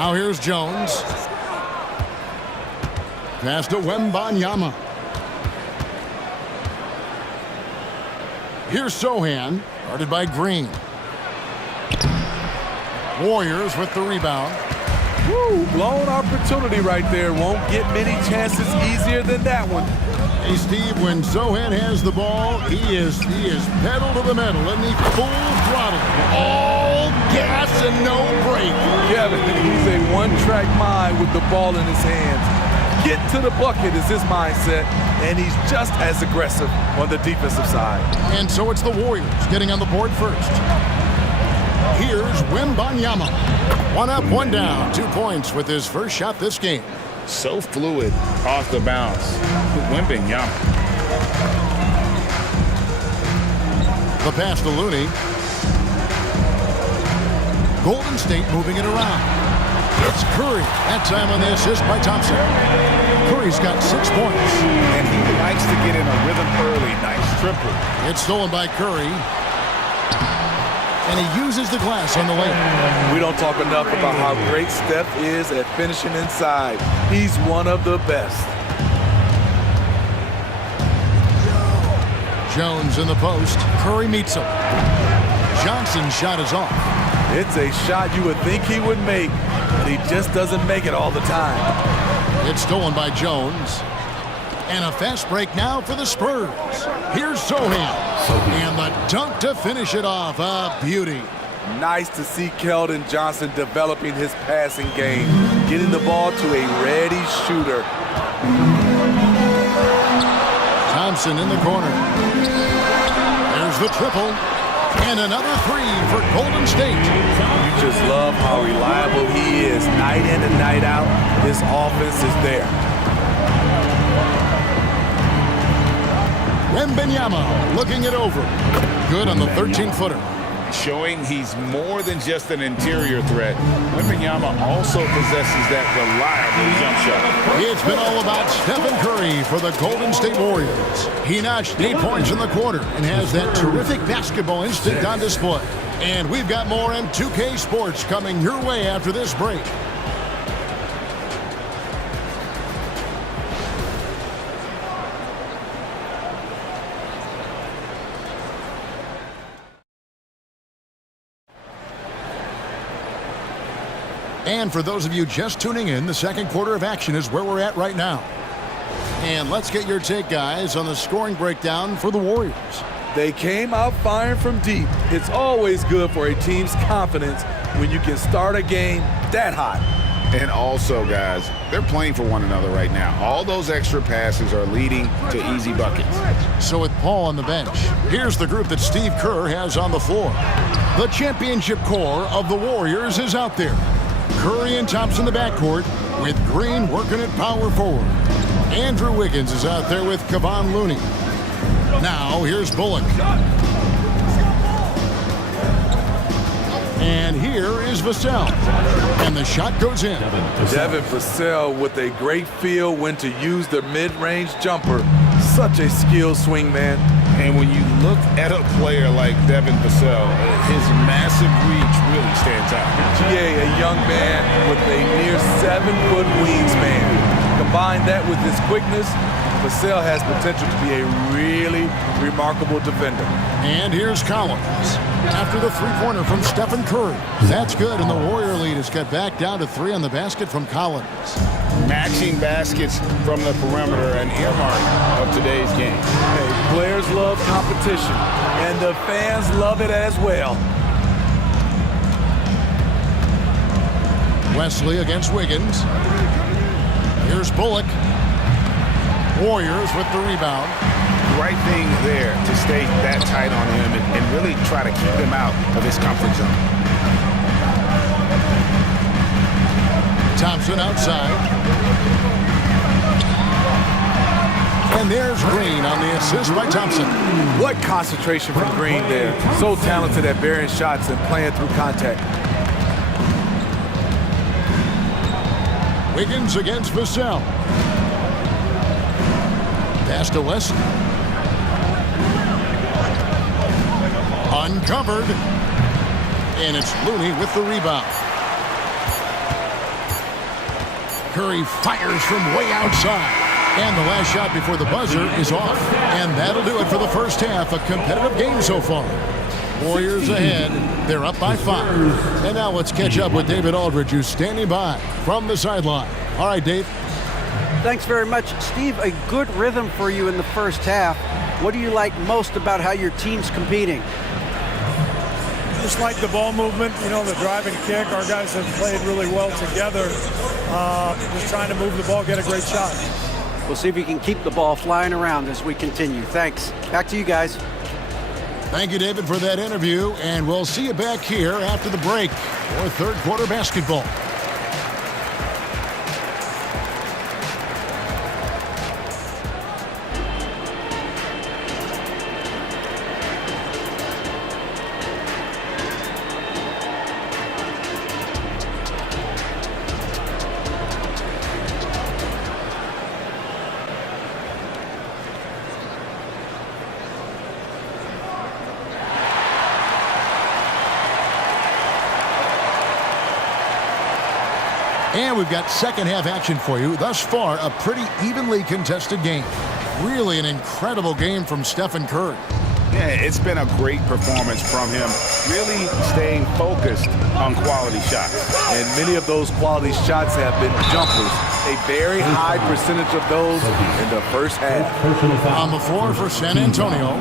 Now here's Jones. Pass to Wembanyama. Here's Sohan, guarded by Green. Warriors with the rebound. Woo, blown opportunity right there. Won't get many chances easier than that one. Hey, Steve, when Sohan has the ball, he is pedal to the metal, and he full throttle. All gas and no brake. Kevin, he's a one-track mind with the ball in his hands. Get to the bucket is his mindset, and he's just as aggressive on the defensive side. And so it's the Warriors getting on the board first. Here's Wembanyama. 1 up, 1 down. 2 points with his first shot this game. So fluid off the bounce. Wembanyama. The pass to Looney. Golden State moving it around. It's Curry. That time on the assist by Thompson. Curry's got 6 points. And he likes to get in a rhythm early. Nice triple. It's stolen by Curry. And he uses the glass on the lane. We don't talk enough about how great Steph is at finishing inside. He's one of the best. Jones in the post. Curry meets him. Johnson's shot is off. It's a shot you would think he would make, but he just doesn't make it all the time. It's stolen by Jones. And a fast break now for the Spurs. Here's Sohan. And the dunk to finish it off. A beauty. Nice to see Keldon Johnson developing his passing game, getting the ball to a ready shooter. Thompson in the corner. There's the triple. And another 3 for Golden State. You just love how reliable he is. Night in and night out, his offense is there. Wembanyama looking it over. Good on the 13-footer. Showing he's more than just an interior threat. Wembanyama also possesses that reliable jump shot. It's been all about Stephen Curry for the Golden State Warriors. He notched 8 points in the quarter and has that terrific basketball instinct on display. And we've got more M2K Sports coming your way after this break. And for those of you just tuning in, the second quarter of action is where we're at right now. And let's get your take, guys, on the scoring breakdown for the Warriors. They came out firing from deep. It's always good for a team's confidence when you can start a game that hot. And also, guys, they're playing for one another right now. All those extra passes are leading to easy buckets. So with Paul on the bench, here's the group that Steve Kerr has on the floor. The championship core of the Warriors is out there. Curry and Thompson in the backcourt with Green working at power forward. Andrew Wiggins is out there with Kevon Looney. Now here's Bullock. And here is Vassell. And the shot goes in. Devin Vassell with a great feel when to use the mid-range jumper. Such a skilled swing man. And when you look at a player like Devin Vassell, his massive reach really stands out. GA, a young man with a near 7-foot wingspan. Combine that with his quickness, Vassell has potential to be a really remarkable defender. And here's Collins. After the three-pointer from Stephen Curry. That's good, and the Warrior lead has got back down to 3 on the basket from Collins. Matching baskets from the perimeter, an earmark of today's game. Hey, players love competition, and the fans love it as well. Wesley against Wiggins. Here's Bullock. Warriors with the rebound. Right thing there to stay that tight on him and really try to keep him out of his comfort zone. Thompson outside. And there's Green on the assist by Thompson. What concentration from Green there. So talented at burying shots and playing through contact. Wiggins against Vassell. Pass to West. Uncovered. And it's Looney with the rebound. Curry fires from way outside. And the last shot before the buzzer is off. And that'll do it for the first half. A competitive game so far. Warriors ahead. They're up by 5. And now let's catch up with David Aldridge, who's standing by from the sideline. All right, Dave. Thanks very much. Steve, a good rhythm for you in the first half. What do you like most about how your team's competing? Just like the ball movement, you know, the drive and kick. Our guys have played really well together. Just trying to move the ball, get a great shot. We'll see if we can keep the ball flying around as we continue. Thanks. Back to you guys. Thank you, David, for that interview. And we'll see you back here after the break for third quarter basketball. And we've got second half action for you. Thus far, a pretty evenly contested game. Really an incredible game from Stephen Curry. Yeah, it's been a great performance from him, really staying focused on quality shots. And many of those quality shots have been jumpers. A very high percentage of those in the first half. On the floor for San Antonio,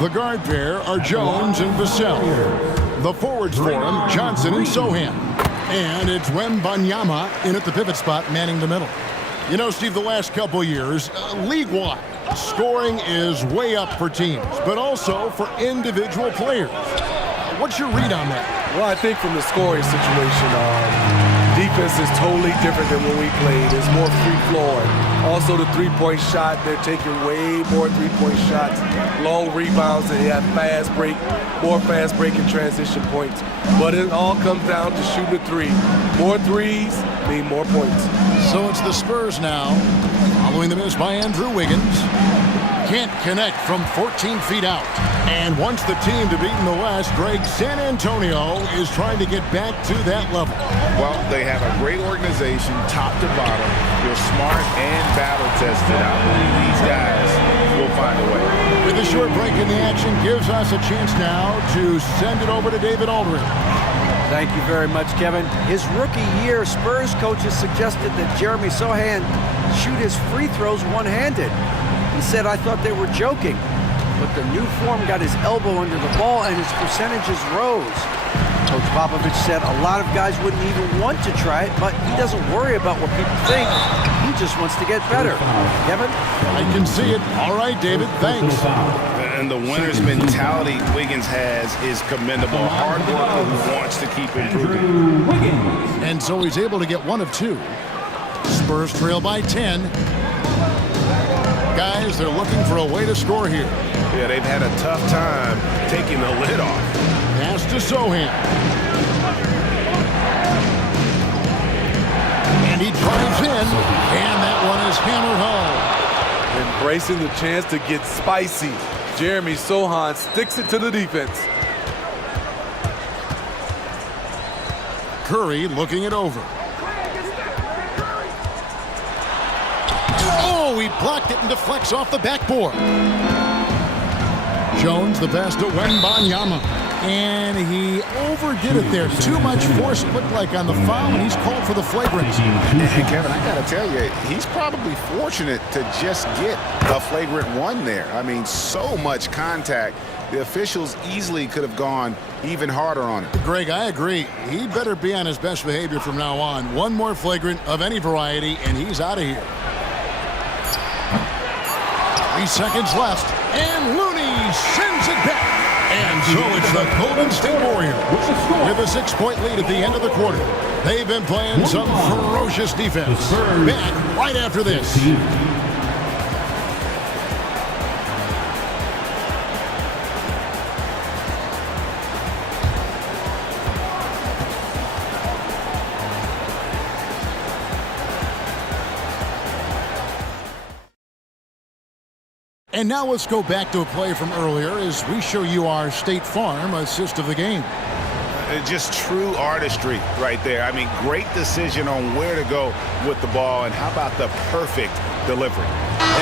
the guard pair are Jones and Vassell. The forwards for him, Johnson and Sohan. And it's Wembanyama in at the pivot spot, manning the middle. You know, Steve, the last couple years, league-wide, scoring is way up for teams, but also for individual players. What's your read on that? Well, I think from the scoring situation, defense is totally different than when we played. It's more free-flowing. Also, the three-point shot, they're taking way more three-point shots, long rebounds, and they have fast break, more fast break and transition points. But it all comes down to shooting a three. More threes mean more points. So it's the Spurs now, following the miss by Andrew Wiggins. Can't connect from 14 feet out. And wants the team to beat in the West, Greg, San Antonio is trying to get back to that level. Well, they have a great organization, top to bottom. They're smart and battle-tested. I believe these guys will find a way. With a short break in the action, gives us a chance now to send it over to David Aldridge. Thank you very much, Kevin. His rookie year, Spurs coaches suggested that Jeremy Sohan shoot his free throws one-handed. He said, "I thought they were joking." But the new form got his elbow under the ball and his percentages rose. Coach Popovich said a lot of guys wouldn't even want to try it, but he doesn't worry about what people think. He just wants to get better. Kevin? I can see it. All right, David, thanks. And the winner's mentality Wiggins has is commendable. A hard worker who wants to keep improving. And so he's able to get one of two. Spurs trail by 10. Guys, they're looking for a way to score here. Yeah, they've had a tough time taking the lid off. Pass to Sohan. And he drives in, and that one is hammered home. Embracing the chance to get spicy. Jeremy Sohan sticks it to the defense. Curry looking it over. Oh, he blocked it and deflects off the backboard. Jones, the pass to Wembanyama. And he overdid it there. Too much force, it looked like, on the foul, and he's called for the flagrant. And Kevin, I got to tell you, he's probably fortunate to just get a flagrant one there. I mean, so much contact. The officials easily could have gone even harder on it. Greg, I agree. He better be on his best behavior from now on. One more flagrant of any variety, and he's out of here. 3 seconds left, and Looney sends it back. And so it's the Golden State Warriors with a 6-point lead at the end of the quarter. They've been playing some ferocious defense. Back right after this. And now let's go back to a play from earlier as we show you our State Farm assist of the game. Just true artistry right there. I mean, great decision on where to go with the ball, and how about the perfect delivery?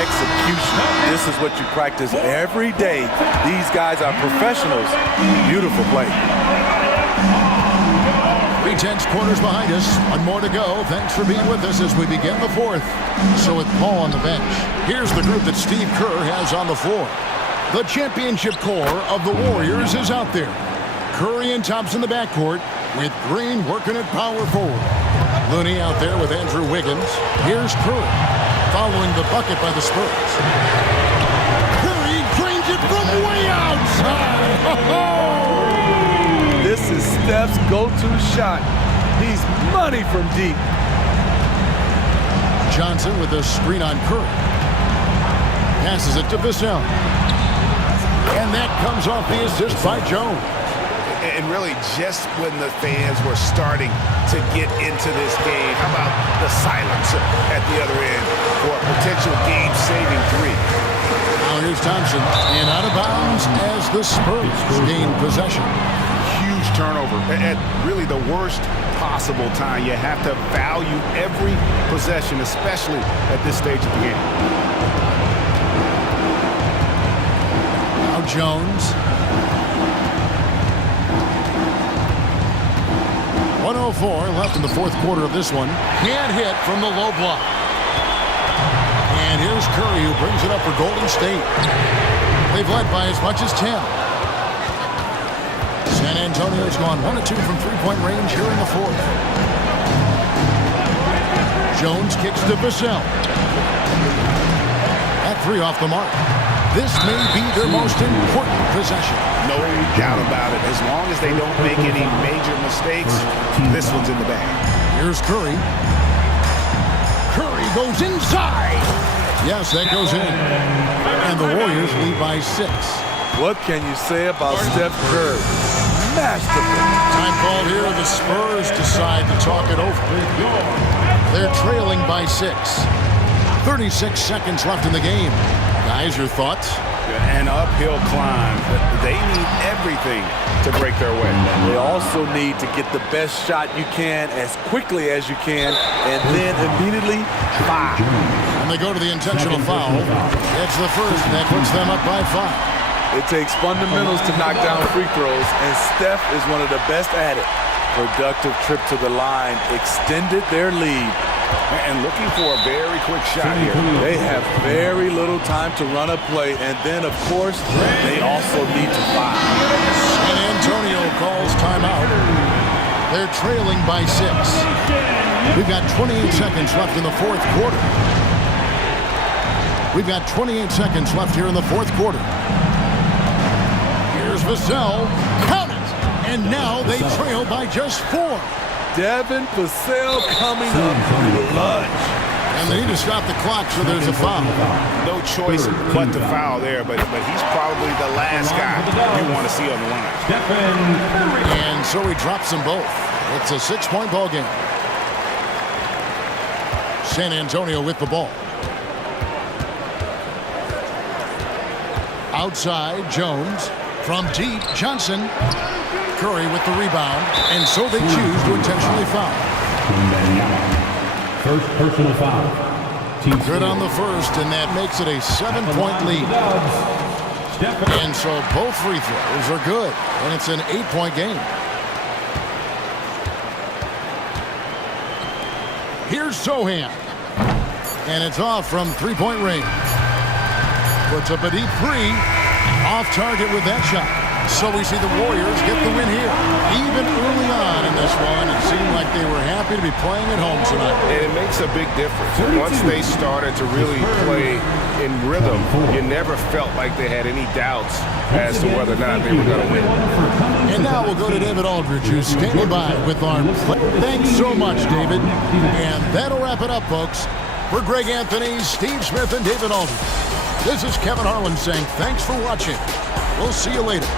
Execution. This is what you practice every day. These guys are professionals. Beautiful play. 3/10 quarters behind us. One more to go. Thanks for being with us as we begin the fourth. So with Paul on the bench, here's the group that Steve Kerr has on the floor. The championship core of the Warriors is out there. Curry and Thompson in the backcourt, with Green working at power forward. Looney out there with Andrew Wiggins. Here's Curry, following the bucket by the Spurs. Curry drains it from way outside. This is Steph's go-to shot. He's money from deep. Johnson with a screen on Curry. Passes it to Vassell. And that comes off the assist by Jones. And really, just when the fans were starting to get into this game, how about the silence at the other end for a potential game-saving three? Now here's Thompson, and out of bounds as the Spurs gain possession. Huge turnover at really the worst possible time. You have to value every possession, especially at this stage of the game. Now Jones. 1:04 left in the fourth quarter of this one. Can't hit from the low block. And here's Curry, who brings it up for Golden State. They've led by as much as 10. San Antonio's gone 1 of 2 from three-point range here in the fourth. Jones kicks to Vassell. That three off the mark. This may be their most important possession. No doubt about it. As long as they don't make any major mistakes, this one's in the bag. Here's Curry. Curry goes inside. Yes, that goes in. And the Warriors lead by 6. What can you say about Steph Curry? Masterful. Time called here. The Spurs decide to talk it over. They're trailing by 6. 36 seconds left in the game. Guys, your thoughts? An uphill climb. They need everything to break their way. They also need to get the best shot you can as quickly as you can, and then immediately foul. And they go to the intentional foul. It's the first that puts them up by 5. It takes fundamentals to knock down free throws, and Steph is one of the best at it. Productive trip to the line extended their lead. And looking for a very quick shot here. They have very little time to run a play, and then, of course, they also need to foul. San Antonio calls timeout. They're trailing by 6. We've got 28 seconds left in the fourth quarter. We've got 28 seconds left here in the fourth quarter. Here's Vassell. Count it! And now they trail by just 4. Devin Vassell coming up clutch. And they need to stop the clock, so there's a foul. No choice but to foul there, but he's probably the last guy you want to see on the line. And so he drops them both. It's a 6-point ball game. San Antonio with the ball. Outside, Jones. From deep, Johnson. Curry with the rebound, and so they choose to intentionally foul. First personal foul. Good on the first, and that makes it a 7-point lead. And so both free throws are good, and it's an 8-point game. Here's Sohan, and it's off from three-point range. Puts up a deep three, off target with that shot. So we see the Warriors get the win here. Even early on in this one, it seemed like they were happy to be playing at home tonight. And it makes a big difference. Once they started to really play in rhythm, you never felt like they had any doubts as to whether or not they were going to win. And now we'll go to David Aldridge, who's standing by with our play. Thanks so much, David. And that'll wrap it up, folks. For Greg Anthony, Steve Smith, and David Aldridge, this is Kevin Harlan saying thanks for watching. We'll see you later.